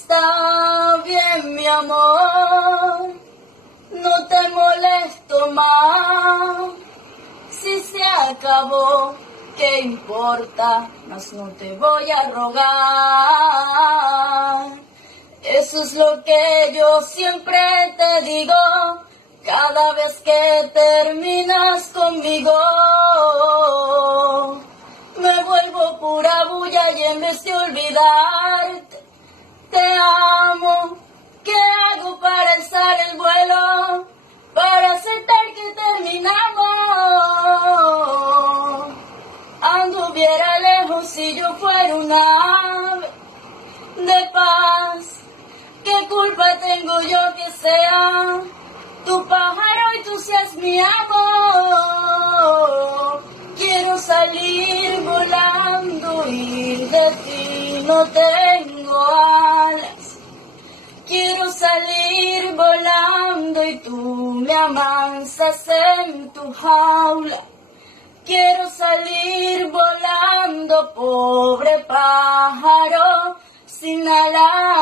Está bien, mi amor, no te molesto más. Si se acabó, ¿qué importa? Mas no te voy a rogar. Eso es lo que yo siempre te digo, cada vez que terminas conmigo. Me vuelvo pura bulla y en vez de olvidarte, te amo. ¿Qué hago para alzar el vuelo? Para aceptar que terminamos. Anduviera lejos si yo fuera un ave de paz. ¿Qué culpa tengo yo que sea tu pájaro y tú seas mi amor? Quiero salir volando y de ti no tengo alas. Quiero salir volando y tú me amansas en tu jaula. Quiero salir volando, pobre pájaro, sin alas.